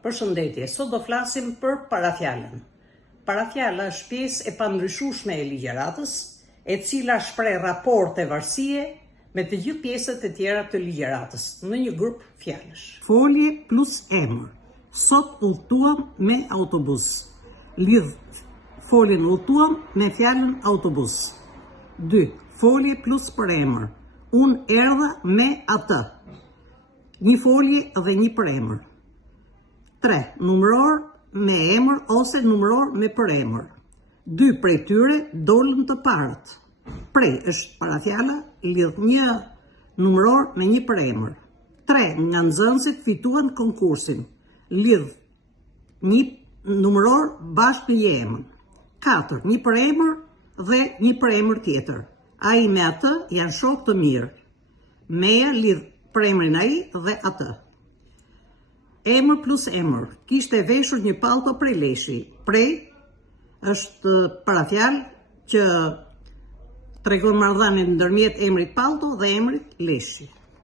Përshëndetje, sot do flasim për parafjalën. Parafjala është pjesë e pandryshueshme e ligjëratës, e cila shpreh raporte varësie me të gjithë pjesët e tjera të ligjëratës në një grup fjalësh. Folje plus emër. Sot udhëtuam me autobus. Lidh foljen udhëtuam me fjalën autobus. 2. Folje plus përemër. Unë erdha me atë. Një folje dhe një përemër. 3. Numëror me emër ose numëror me përemër. 2 prej tyre dolën të parët. Prej është parafjala, lidh një numëror me një përemër. 3 nga nxënësit fituan konkursin. Lidh një numëror bashkë me një emër. 4 një përemër dhe një përemër tjetër. Ai me atë janë shokë të mirë. Meja lidh përemrin ai dhe atë. Emër plus emër. Kishte veshur një pallto prej leshi. Prej është parafjalë që tregon marrëdhënien ndërmjet emrit pallto dhe emrit leshi.